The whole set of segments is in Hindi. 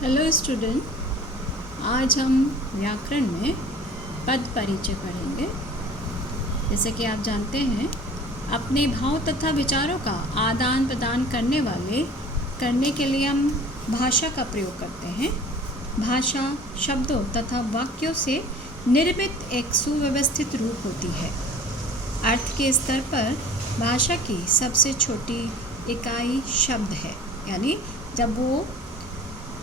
हेलो स्टूडेंट, आज हम व्याकरण में पद परिचय पढ़ेंगे। जैसे कि आप जानते हैं, अपने भाव तथा विचारों का आदान प्रदान करने के लिए हम भाषा का प्रयोग करते हैं। भाषा शब्दों तथा वाक्यों से निर्मित एक सुव्यवस्थित रूप होती है। अर्थ के स्तर पर भाषा की सबसे छोटी इकाई शब्द है, यानी जब वो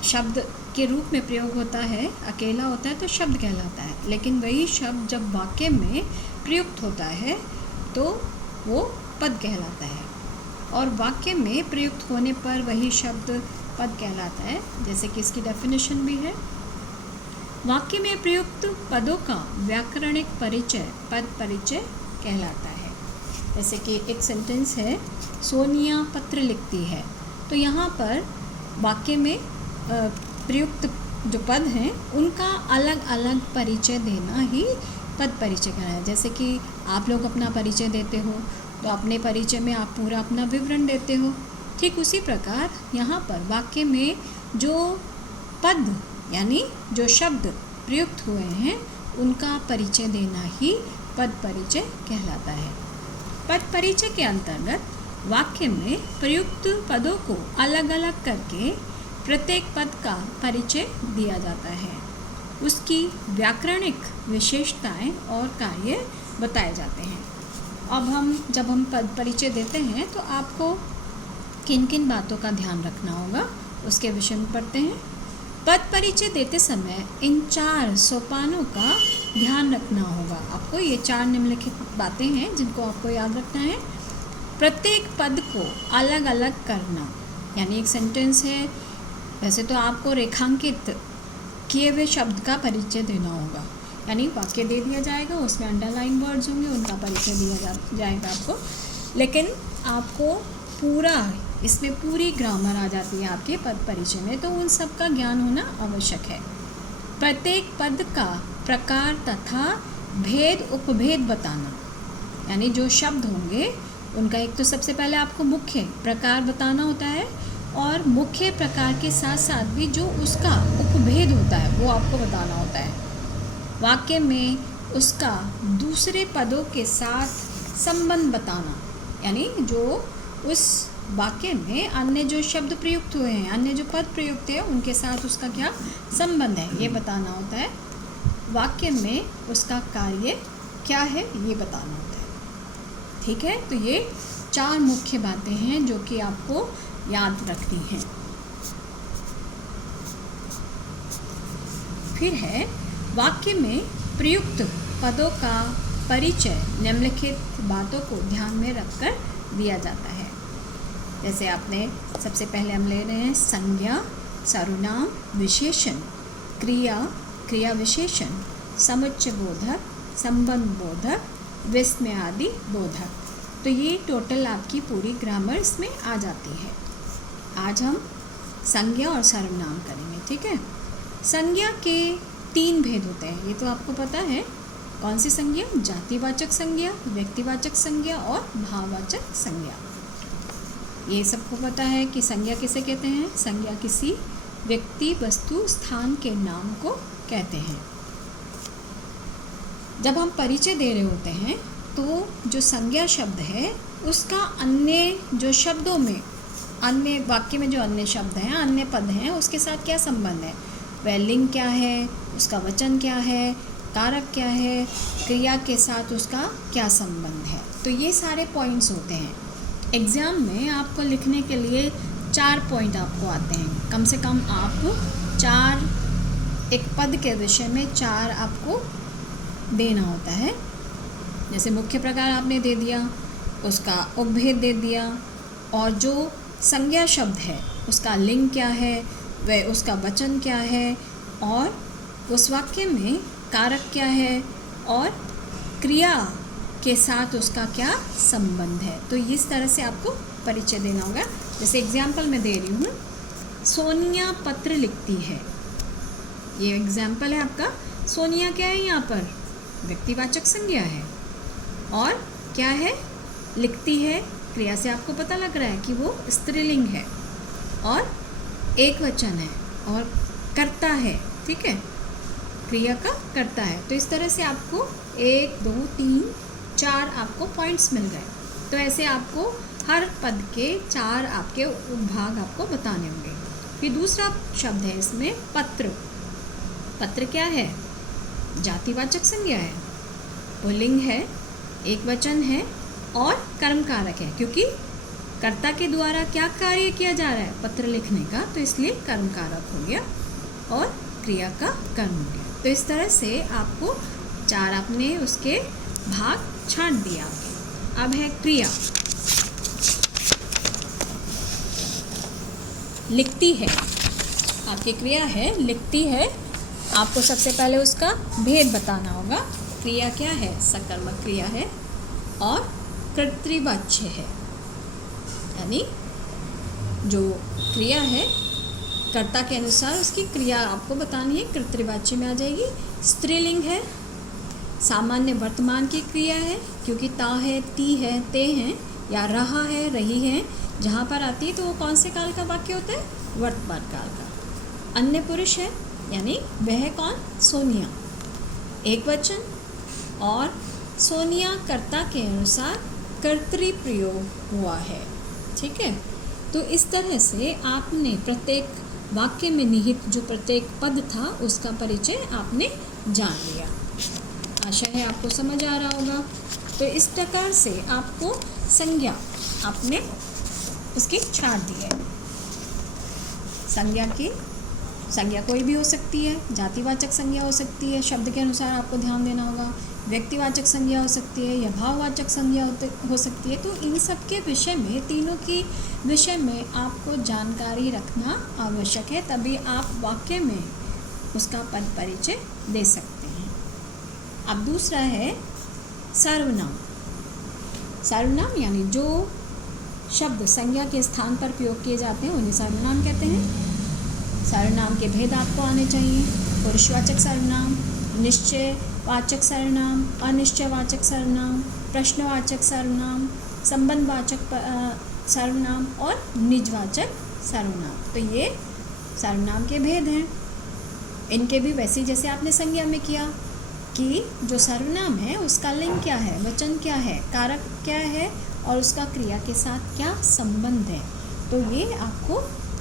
शब्द के रूप में प्रयोग होता है, अकेला होता है तो शब्द कहलाता है। लेकिन वही शब्द जब वाक्य में प्रयुक्त होता है तो वो पद कहलाता है, और वाक्य में प्रयुक्त होने पर वही शब्द पद कहलाता है। जैसे कि इसकी डेफिनेशन भी है, वाक्य में प्रयुक्त पदों का व्याकरणिक परिचय पद परिचय कहलाता है। जैसे कि एक सेंटेंस है, सोनिया पत्र लिखती है, तो यहाँ पर वाक्य में प्रयुक्त जो पद हैं उनका अलग अलग परिचय देना ही पद परिचय कहना है। जैसे कि आप लोग अपना परिचय देते हो तो अपने परिचय में आप पूरा अपना विवरण देते हो। ठीक उसी प्रकार यहाँ पर वाक्य में जो पद यानी जो शब्द प्रयुक्त हुए हैं उनका परिचय देना ही पद परिचय कहलाता है। पद परिचय के अंतर्गत वाक्य में प्रयुक्त पदों को अलग अलग करके प्रत्येक पद का परिचय दिया जाता है। उसकी व्याकरणिक विशेषताएं और कार्य बताए जाते हैं। अब जब हम पद परिचय देते हैं तो आपको किन किन बातों का ध्यान रखना होगा उसके विषय में पढ़ते हैं। पद परिचय देते समय इन 4 सोपानों का ध्यान रखना होगा। आपको ये 4 निम्नलिखित बातें हैं जिनको आपको याद रखना है। प्रत्येक पद को अलग अलग करना, यानी एक सेंटेंस है, वैसे तो आपको रेखांकित किए हुए शब्द का परिचय देना होगा, यानी वाक्य दे दिया जाएगा, उसमें अंडरलाइन वर्ड्स होंगे, उनका परिचय दिया जाएगा आपको। लेकिन आपको इसमें पूरी ग्रामर आ जाती है आपके पद परिचय में, तो उन सब का ज्ञान होना आवश्यक है। प्रत्येक पद का प्रकार तथा भेद उपभेद बताना, यानी जो शब्द होंगे उनका एक तो सबसे पहले आपको मुख्य प्रकार बताना होता है, और मुख्य प्रकार के साथ साथ भी जो उसका उपभेद होता है वो आपको बताना होता है। वाक्य में उसका दूसरे पदों के साथ संबंध बताना, यानी जो उस वाक्य में अन्य जो शब्द प्रयुक्त हुए हैं, अन्य जो पद प्रयुक्त है, उनके साथ उसका क्या संबंध है ये बताना होता है। वाक्य में उसका कार्य क्या है ये बताना होता है। ठीक है, तो ये 4 मुख्य बातें हैं जो कि आपको याद रखनी है। फिर है, वाक्य में प्रयुक्त पदों का परिचय निम्नलिखित बातों को ध्यान में रखकर दिया जाता है। जैसे आपने सबसे पहले हम ले रहे हैं संज्ञा, सर्वनाम, विशेषण, क्रिया, क्रिया विशेषण, समुच्चय बोधक, संबंध बोधक, विस्मय आदि बोधक। तो ये टोटल आपकी पूरी ग्रामर इसमें आ जाती है। आज हम संज्ञा और सर्वनाम करेंगे। ठीक है, संज्ञा के 3 भेद होते हैं, ये तो आपको पता है। कौन सी संज्ञा? जातिवाचक संज्ञा, व्यक्तिवाचक संज्ञा और भाववाचक संज्ञा। ये सबको पता है कि संज्ञा किसे कहते हैं। संज्ञा किसी व्यक्ति, वस्तु, स्थान के नाम को कहते हैं। जब हम परिचय दे रहे होते हैं तो जो संज्ञा शब्द है उसका अन्य जो शब्दों में, अन्य वाक्य में जो अन्य शब्द हैं, अन्य पद हैं, उसके साथ क्या संबंध है, वह लिंग क्या है, उसका वचन क्या है, कारक क्या है, क्रिया के साथ उसका क्या संबंध है। तो ये सारे पॉइंट्स होते हैं। एग्ज़ाम में आपको लिखने के लिए 4 पॉइंट आपको आते हैं। कम से कम आप 4, एक पद के विषय में 4 आपको देना होता है। जैसे मुख्य प्रकार आपने दे दिया, उसका उपभेद दे दिया, और जो संज्ञा शब्द है उसका लिंग क्या है, वह उसका वचन क्या है, और उस वाक्य में कारक क्या है, और क्रिया के साथ उसका क्या संबंध है। तो इस तरह से आपको परिचय देना होगा। जैसे एग्जाम्पल मैं दे रही हूँ, सोनिया पत्र लिखती है, ये एग्जाम्पल है आपका। सोनिया क्या है यहाँ पर? व्यक्तिवाचक संज्ञा है, और क्या है? लिखती है। क्रिया से आपको पता लग रहा है कि वो स्त्रीलिंग है, और एक वचन है, और करता है, ठीक है, क्रिया का करता है। तो इस तरह से आपको 1 2 3 4 आपको पॉइंट्स मिल गए। तो ऐसे आपको हर पद के 4 आपके उपभाग आपको बताने होंगे। फिर दूसरा शब्द है इसमें पत्र। पत्र क्या है? जातिवाचक संज्ञा है, पुल्लिंग है, एक वचन है और कर्मकारक है, क्योंकि कर्ता के द्वारा क्या कार्य किया जा रहा है? पत्र लिखने का, तो इसलिए कर्मकारक हो गया और क्रिया का कर्म हो गया। तो इस तरह से आपको 4 आपने उसके भाग छांट दिया आपके। अब है क्रिया। लिखती है, आपकी क्रिया है लिखती है। आपको सबसे पहले उसका भेद बताना होगा। क्रिया क्या है? सकर्मक क्रिया है और कर्तृवाच्य है, यानी जो क्रिया है कर्ता के अनुसार उसकी क्रिया आपको बतानी है, कर्तृवाच्य में आ जाएगी। स्त्रीलिंग है, सामान्य वर्तमान की क्रिया है, क्योंकि ता है, ती है, ते हैं या रहा है, रही है, जहाँ पर आती है तो वो कौन से काल का वाक्य होता है? वर्तमान काल का। अन्य पुरुष है, यानी वह कौन? सोनिया, एक वचन, और सोनिया कर्ता के अनुसार कर्तृ प्रयोग हुआ है, ठीक है। तो इस तरह से आपने प्रत्येक वाक्य में निहित जो प्रत्येक पद था उसका परिचय आपने जान लिया। आशा है आपको समझ आ रहा होगा। तो इस प्रकार से आपको संज्ञा आपने उसकी छाट दी है। संज्ञा कोई भी हो सकती है, जातिवाचक संज्ञा हो सकती है, शब्द के अनुसार आपको ध्यान देना होगा, व्यक्तिवाचक संज्ञा हो सकती है या भाववाचक संज्ञा हो सकती है। तो इन सब के विषय में, तीनों की विषय में आपको जानकारी रखना आवश्यक है, तभी आप वाक्य में उसका पद परिचय दे सकते हैं। अब दूसरा है सर्वनाम। सर्वनाम यानी जो शब्द संज्ञा के स्थान पर प्रयोग किए जाते हैं उन्हें सर्वनाम कहते हैं। सर्वनाम के भेद आपको आने चाहिए। पुरुषवाचक सर्वनाम, निश्चयवाचक सर्वनाम, अनिश्चयवाचक सर्वनाम, प्रश्नवाचक सर्वनाम, संबंधवाचक सर्वनाम और निजवाचक सर्वनाम। तो ये सर्वनाम के भेद हैं। इनके भी वैसे जैसे आपने संज्ञा में किया कि जो सर्वनाम है उसका लिंग क्या है, वचन क्या है, कारक क्या है और उसका क्रिया के साथ क्या संबंध है, तो ये आपको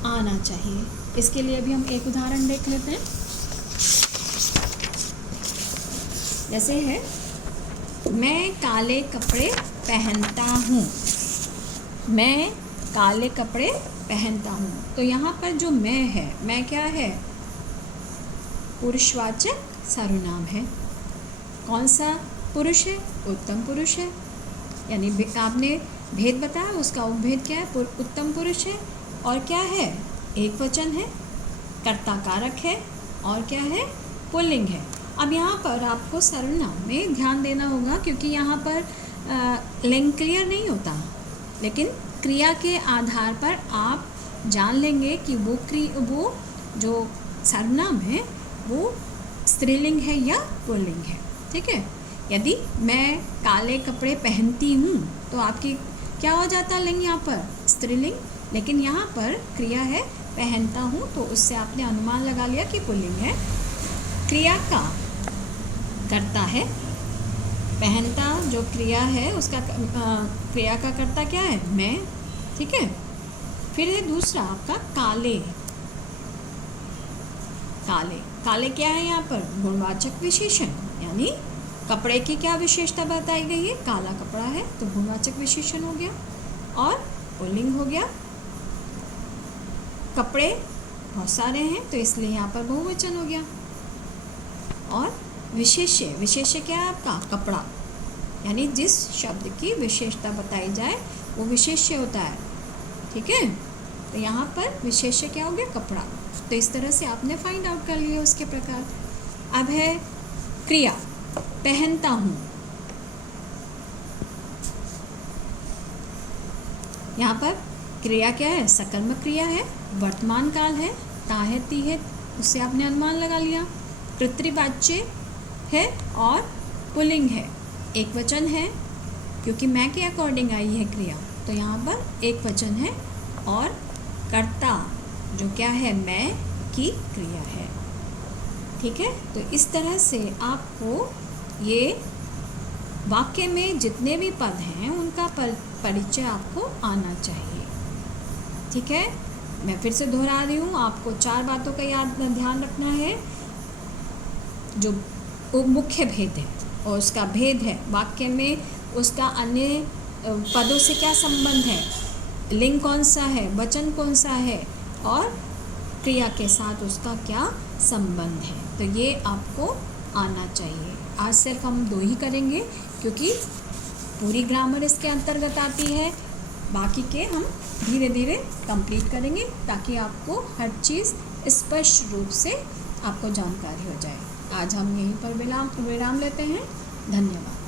आना चाहिए। इसके लिए भी हम एक उदाहरण देख लेते हैं। जैसे है, मैं काले कपड़े पहनता हूँ। मैं काले कपड़े पहनता हूँ। तो यहाँ पर जो मैं है, मैं क्या है? पुरुषवाचक सर्वनाम है। कौन सा पुरुष है? उत्तम पुरुष है। यानी आपने भेद बताया, उसका उपभेद क्या है? उत्तम पुरुष है। और क्या है? एक वचन है, कर्ता कारक है, और क्या है? पुल्लिंग है। अब यहाँ पर आपको सर्वनाम में ध्यान देना होगा, क्योंकि यहाँ पर लिंग क्लियर नहीं होता, लेकिन क्रिया के आधार पर आप जान लेंगे कि वो जो सर्वनाम है वो स्त्रीलिंग है या पुल्लिंग है, ठीक है। यदि मैं काले कपड़े पहनती हूँ तो आपकी क्या हो जाता लिंग? यहाँ पर स्त्रीलिंग, लेकिन यहाँ पर क्रिया है पहनता हूँ, तो उससे आपने अनुमान लगा लिया कि पुल्लिंग है। क्रिया का कर्ता है, पहनता जो क्रिया है उसका क्रिया का कर्ता क्या है? मैं, ठीक है। फिर है दूसरा आपका काले। काले काले क्या है यहाँ पर? गुणवाचक विशेषण, यानी कपड़े की क्या विशेषता बताई गई है? काला कपड़ा है, तो गुणवाचक विशेषण हो गया और पुल्लिंग हो गया। कपड़े बहुत सारे हैं तो इसलिए यहाँ पर बहुवचन हो गया। और विशेष्य क्या है आपका? कपड़ा, यानी जिस शब्द की विशेषता बताई जाए वो विशेष्य होता है, ठीक है। तो यहाँ पर विशेष्य क्या हो गया? कपड़ा। तो इस तरह से आपने फाइंड आउट कर लिया उसके प्रकार। अब है क्रिया, पहनता हूँ। यहाँ पर क्रिया क्या है? सकर्मक क्रिया है, वर्तमान काल है, ता है, ती है, उससे आपने अनुमान लगा लिया। पितृवाच्य है और पुल्लिंग है, एक वचन है, क्योंकि मैं के अकॉर्डिंग आई है क्रिया, तो यहाँ पर एक वचन है। और कर्ता जो क्या है? मैं की क्रिया है। ठीक है, तो इस तरह से आपको ये वाक्य में जितने भी पद हैं उनका परिचय आपको आना चाहिए। ठीक है, मैं फिर से दोहरा रही हूँ, आपको 4 बातों का ध्यान रखना है। जो मुख्य भेद है और उसका भेद है, वाक्य में उसका अन्य पदों से क्या संबंध है, लिंग कौन सा है, वचन कौन सा है और क्रिया के साथ उसका क्या संबंध है, तो ये आपको आना चाहिए। आज सिर्फ हम 2 ही करेंगे क्योंकि पूरी ग्रामर इसके अंतर्गत आती है, बाकी के हम धीरे धीरे कंप्लीट करेंगे ताकि आपको हर चीज़ स्पष्ट रूप से आपको जानकारी हो जाए। आज हम यहीं पर विराम लेते हैं। धन्यवाद।